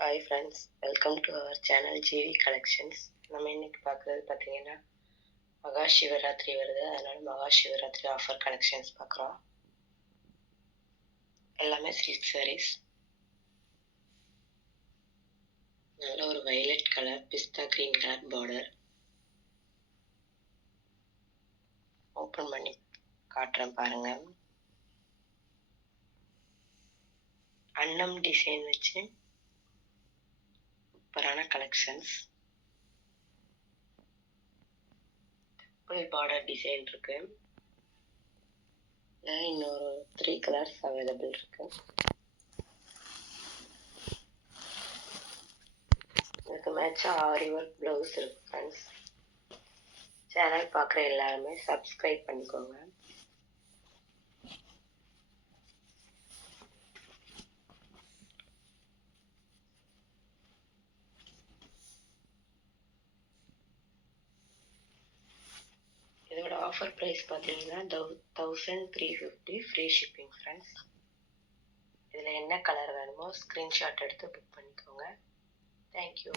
Hi friends, welcome to our channel GV collections. நம்ம இன்னைக்கு பார்க்குறது பார்த்தீங்கன்னா மகா சிவராத்திரி வருது, அதனால மகா சிவராத்திரி ஆஃபர் கலெக்ஷன்ஸ் பார்க்குறோம். எல்லாமே சில்க் சாரீஸ். நல்ல ஒரு வயலட் கலர், பிஸ்தா கிரீன் கலர் பார்டர். ஓப்பன் பண்ணி காட்டுறேன் பாருங்க. அன்னம் டிசைன் வச்சு சூப்பரான கலெக்ஷன்ஸ். பார்டர் டிசைன் இருக்கு. இன்னொரு 3 கலர்ஸ் அவைலபிள் இருக்கு. இதுக்கு மேட்சா ஆரி ஒர்க் ப்ளவுஸ் இருக்கு ஃப்ரெண்ட்ஸ். சேனல் பார்க்குற எல்லாருமே சப்ஸ்கிரைப் பண்ணிக்கோங்க. இதோட ஆஃபர் ப்ரைஸ் பார்த்தீங்கன்னா 1350 ஃப்ரீ ஷிப்பிங் ஃப்ரெண்ட்ஸ். இதில் என்ன கலர் வேணுமோ ஸ்க்ரீன்ஷாட் எடுத்து புக் பண்ணிக்கோங்க. தேங்க்யூ.